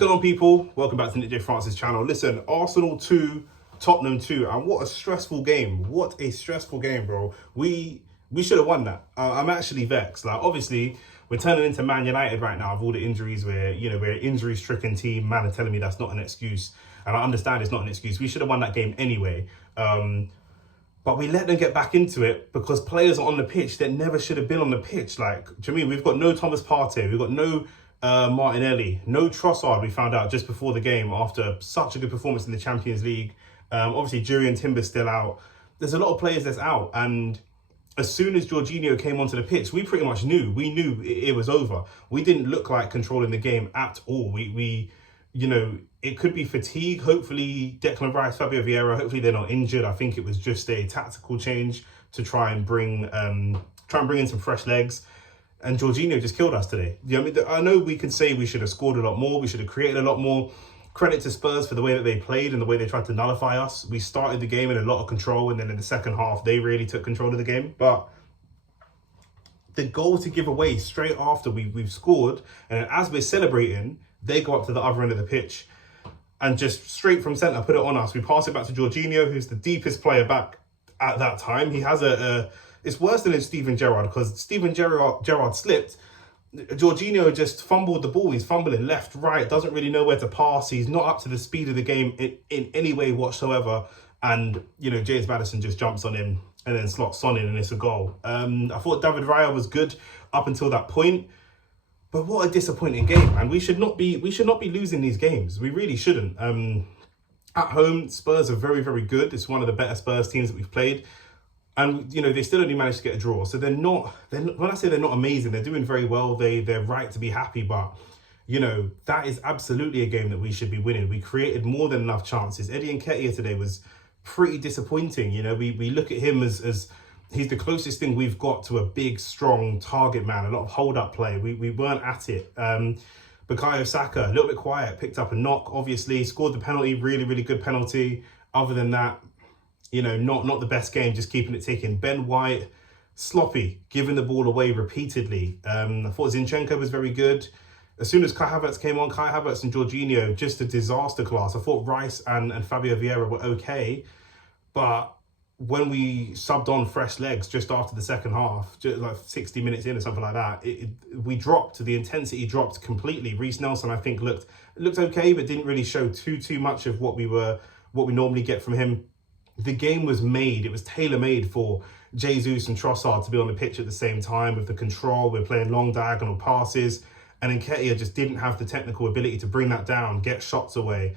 going on, people? Welcome back to Nick J. Francis' channel. Listen, Arsenal 2, Tottenham 2, and what a stressful game. What a stressful game, bro. We should have won that. I'm actually vexed. Like, obviously, we're turning into Man United right now with all the injuries. We're an injury-stricken team. Man are telling me that's not an excuse, and I understand it's not an excuse. We should have won that game anyway. But we let them get back into it because players are on the pitch that never should have been on the pitch. Like, do you know what I mean? We've got no Thomas Partey. We've got no Martinelli, no Trossard. We found out just before the game after such a good performance in the Champions League. Obviously, Jorginho Timber's still out. There's a lot of players that's out. And as soon as Jorginho came onto the pitch, we pretty much knew. We knew it was over. We didn't look like controlling the game at all. We it could be fatigue. Hopefully, Declan Rice, Fabio Vieira, hopefully they're not injured. I think it was just a tactical change to try and bring in some fresh legs. And Jorginho just killed us today. I know we could say we should have scored a lot more. We should have created a lot more. Credit to Spurs for the way that they played and the way they tried to nullify us. We started the game in a lot of control, and then in the second half, they really took control of the game. But the goal to give away straight after we've scored, and as we're celebrating, they go up to the other end of the pitch and just straight from centre put it on us. We pass it back to Jorginho, who's the deepest player back at that time. He has it's worse than Steven Gerrard, because Steven Gerrard slipped. Jorginho just fumbled the ball. He's fumbling left, right, doesn't really know where to pass. He's not up to the speed of the game in any way whatsoever. And, James Maddison just jumps on him and then slots Son in, and it's a goal. I thought David Raya was good up until that point. But what a disappointing game, man. We should not be losing these games. We really shouldn't. At home, Spurs are very, very good. It's one of the better Spurs teams that we've played. And, they still only managed to get a draw. So when I say they're not amazing, they're doing very well. They're right to be happy. But, that is absolutely a game that we should be winning. We created more than enough chances. Eddie Nketiah today was pretty disappointing. We look at him as he's the closest thing we've got to a big, strong target man. A lot of hold-up play. We weren't at it. Bukayo Saka, a little bit quiet, picked up a knock, obviously. Scored the penalty, really, really good penalty. Other than that, not the best game, just keeping it ticking. Ben White, sloppy, giving the ball away repeatedly. I thought Zinchenko was very good. As soon as Kai Havertz came on, Kai Havertz and Jorginho, just a disaster class. I thought Rice and Fabio Vieira were okay, but when we subbed on fresh legs just after the second half, just like 60 minutes in or something like that, we dropped. The intensity dropped completely. Reece Nelson, I think, looked okay, but didn't really show too much of what we normally get from him. The game was made. It was tailor-made for Jesus and Trossard to be on the pitch at the same time with the control. We're playing long diagonal passes, and Nketiah just didn't have the technical ability to bring that down, get shots away.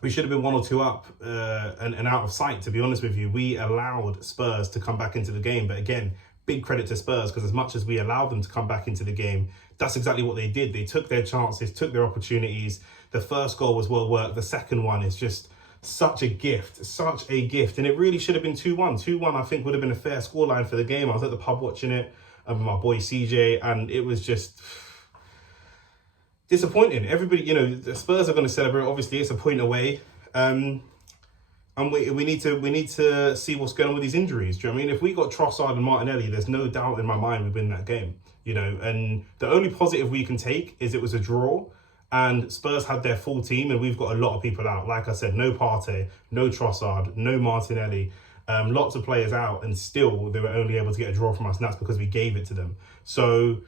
We should have been 1 or 2 up and out of sight, to be honest with you. We allowed Spurs to come back into the game. But again, big credit to Spurs, because as much as we allowed them to come back into the game, that's exactly what they did. They took their chances, took their opportunities. The first goal was well worked. The second one is just such a gift. And it really should have been 2-1. 2-1, I think, would have been a fair scoreline for the game. I was at the pub watching it with my boy CJ, and it was just disappointing. Everybody, the Spurs are going to celebrate. Obviously, it's a point away. And we need to see what's going on with these injuries. Do you know what I mean? If we got Trossard and Martinelli, there's no doubt in my mind we win that game. And the only positive we can take is it was a draw, and Spurs had their full team, and we've got a lot of people out. Like I said, no Partey, no Trossard, no Martinelli, lots of players out, and still they were only able to get a draw from us, and that's because we gave it to them. So,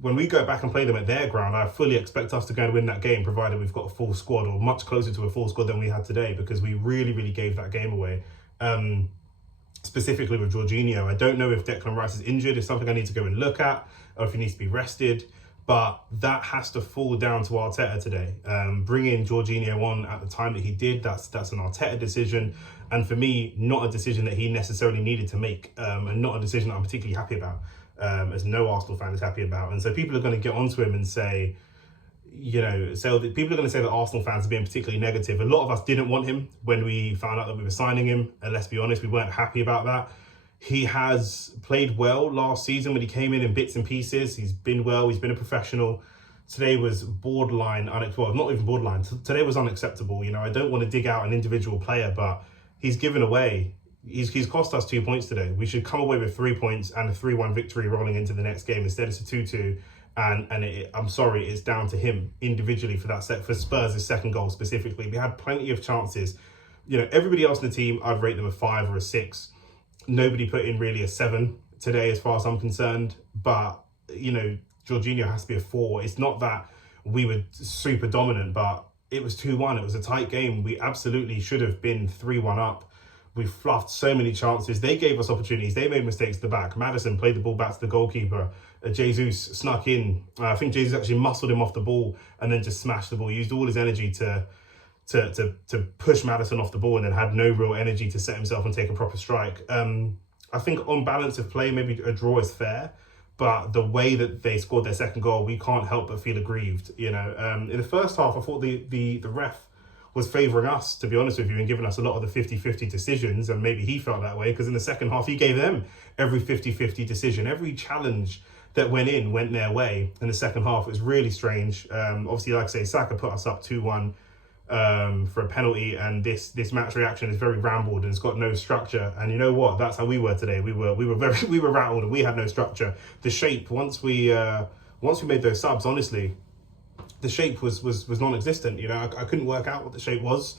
when we go back and play them at their ground, I fully expect us to go and win that game, provided we've got a full squad, or much closer to a full squad than we had today, because we really, really gave that game away. Specifically with Jorginho, I don't know if Declan Rice is injured. It's something I need to go and look at, or if he needs to be rested. But that has to fall down to Arteta today. Bringing Jorginho on at the time that he did, that's an Arteta decision. And for me, not a decision that he necessarily needed to make, and not a decision that I'm particularly happy about, as no Arsenal fan is happy about. And so people are going to get onto him and say, people are going to say that Arsenal fans are being particularly negative. A lot of us didn't want him when we found out that we were signing him. And let's be honest, we weren't happy about that. He has played well last season when he came in bits and pieces. He's been well. He's been a professional. Today was borderline, well, not even borderline. Today was unacceptable. I don't want to dig out an individual player, but he's given away. He's cost us 2 points today. We should come away with 3 points and a 3-1 victory rolling into the next game. Instead, it's a 2-2. And I'm sorry, it's down to him individually for that for Spurs' second goal specifically. We had plenty of chances. Everybody else in the team, I'd rate them a 5 or a 6. Nobody put in really a 7 today, as far as I'm concerned. But Jorginho has to be a 4. It's not that we were super dominant, but it was 2-1. It was a tight game. We absolutely should have been 3-1 up. We fluffed so many chances. They gave us opportunities. They made mistakes at the back. Madison played the ball back to the goalkeeper. Jesus snuck in. I think Jesus actually muscled him off the ball and then just smashed the ball. He used all his energy to push Madison off the ball and then had no real energy to set himself and take a proper strike. I think on balance of play, maybe a draw is fair. But the way that they scored their second goal, we can't help but feel aggrieved. In the first half, I thought the ref was favouring us, to be honest with you, and giving us a lot of the 50-50 decisions, and maybe he felt that way, because in the second half, he gave them every 50-50 decision. Every challenge that went their way in the second half. It was really strange. Obviously, like I say, Saka put us up 2-1 for a penalty, and this match reaction is very rambled and it's got no structure. And you know what? That's how we were today. We were rattled and we had no structure. The shape, once we made those subs, honestly, the shape was non-existent. I couldn't work out what the shape was.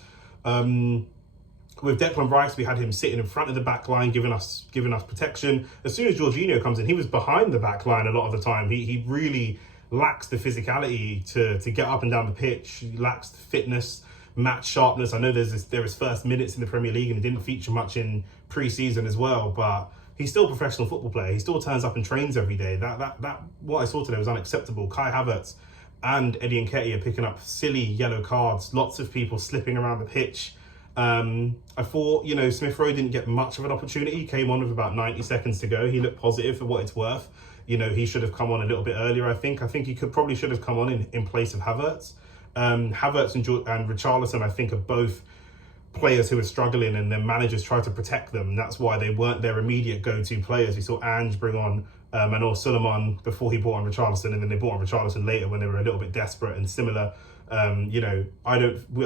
With Declan Rice, we had him sitting in front of the back line, giving us protection. As soon as Jorginho comes in, he was behind the back line a lot of the time. He really lacks the physicality to get up and down the pitch. He lacks the fitness, match sharpness. I know there was first minutes in the Premier League and he didn't feature much in pre-season as well, but he's still a professional football player. He still turns up and trains every day. That what I saw today was unacceptable. Kai Havertz and Eddie Nketiah picking up silly yellow cards. Lots of people slipping around the pitch. I thought, Smith Rowe didn't get much of an opportunity. He came on with about 90 seconds to go. He looked positive for what it's worth. He should have come on a little bit earlier, I think. I think he probably should have come on in place of Havertz. Havertz and Richarlison, I think, are both players who are struggling, and their managers try to protect them. That's why they weren't their immediate go-to players. We saw Ange bring on Manor Suleiman before he brought on Richarlison, and then they brought on Richarlison later when they were a little bit desperate and similar. I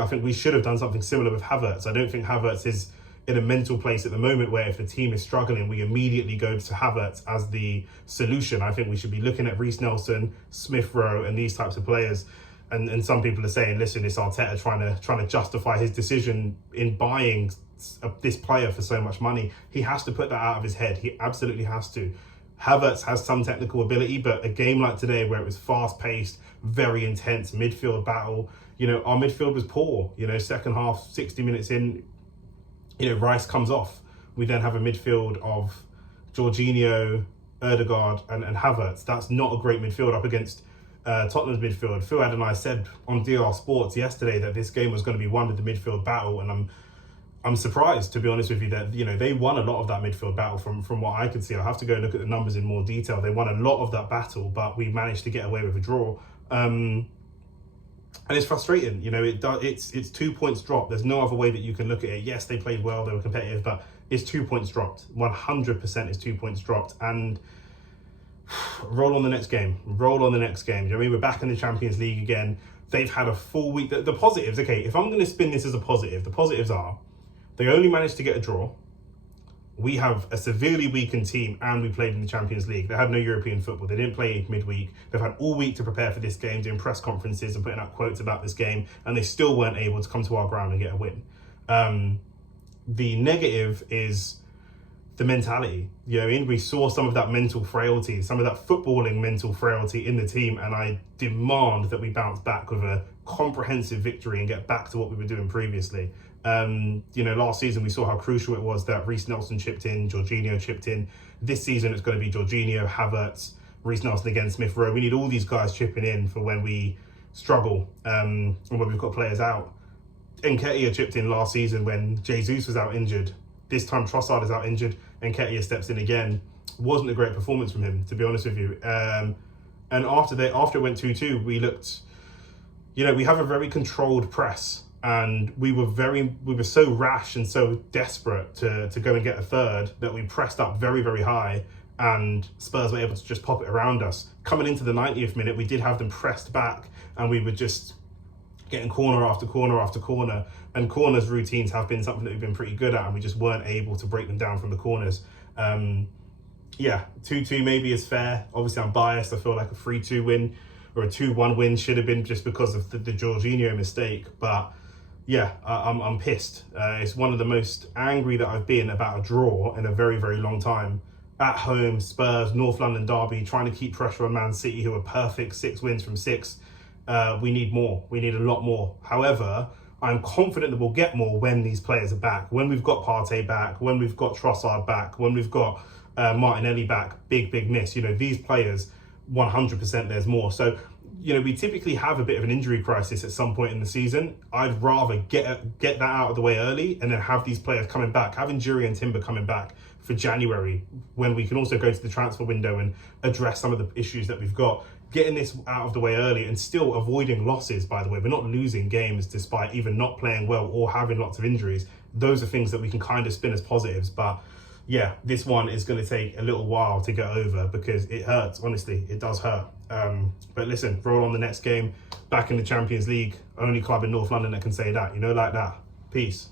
think we should have done something similar with Havertz. I don't think Havertz is in a mental place at the moment where if the team is struggling, we immediately go to Havertz as the solution. I think we should be looking at Reece Nelson, Smith Rowe, and these types of players. And some people are saying, listen, it's Arteta trying to justify his decision in buying this player for so much money. He has to put that out of his head. He absolutely has to. Havertz has some technical ability, but a game like today where it was fast-paced, very intense midfield battle, our midfield was poor. Second half, 60 minutes in, Rice comes off. We then have a midfield of Jorginho, Ødegaard, and Havertz. That's not a great midfield up against Tottenham's midfield. Phil and I said on DR Sports yesterday that this game was going to be won with the midfield battle, and I'm surprised, to be honest with you, that they won a lot of that midfield battle from what I could see. I'll have to go look at the numbers in more detail. They won a lot of that battle, but we managed to get away with a draw. And it's frustrating. It's 2 points dropped. There's no other way that you can look at it. Yes, they played well, they were competitive, but it's 2 points dropped. 100% is 2 points dropped. And roll on the next game. Roll on the next game. Do you know what I mean? We're back in the Champions League again. They've had a full week. The positives, okay, if I'm going to spin this as a positive, the positives are they only managed to get a draw. We have a severely weakened team, and we played in the Champions League. They had no European football. They didn't play midweek. They've had all week to prepare for this game, doing press conferences and putting out quotes about this game, and they still weren't able to come to our ground and get a win. The negative is the mentality. We saw some of that mental frailty, some of that footballing mental frailty in the team, and I demand that we bounce back with a comprehensive victory and get back to what we were doing previously. Last season we saw how crucial it was that Reece Nelson chipped in, Jorginho chipped in. This season it's going to be Jorginho, Havertz, Reece Nelson again, Smith Rowe. We need all these guys chipping in for when we struggle, and when we've got players out. Nketiah chipped in last season when Jesus was out injured. This time Trossard is out injured, Nketiah steps in again. Wasn't a great performance from him, to be honest with you. And after it went 2-2, we looked, we have a very controlled press. And we were so rash and so desperate to go and get a third that we pressed up very, very high, and Spurs were able to just pop it around us. Coming into the 90th minute, we did have them pressed back, and we were just getting corner after corner after corner. And corners routines have been something that we've been pretty good at, and we just weren't able to break them down from the corners. Yeah, 2-2 maybe is fair. Obviously, I'm biased. I feel like a 3-2 win or a 2-1 win should have been just because of the Jorginho mistake. But yeah, I'm pissed. It's one of the most angry that I've been about a draw in a very, very long time. At home, Spurs, North London derby, trying to keep pressure on Man City, who are perfect 6 wins from 6. We need more. We need a lot more. However, I'm confident that we'll get more when these players are back. When we've got Partey back, when we've got Trossard back, when we've got Martinelli back, big miss. You know, these players, 100% there's more. So, you know, we typically have a bit of an injury crisis at some point in the season. I'd rather get that out of the way early and then have these players coming back, having Jury and Timber coming back for January, when we can also go to the transfer window and address some of the issues that we've got. Getting this out of the way early and still avoiding losses, by the way. We're not losing games despite even not playing well or having lots of injuries. Those are things that we can kind of spin as positives. But yeah, this one is going to take a little while to get over because it hurts. Honestly, it does hurt. But listen, roll on the next game. Back in the Champions League. Only club in North London that can say that, you know, like that. Peace.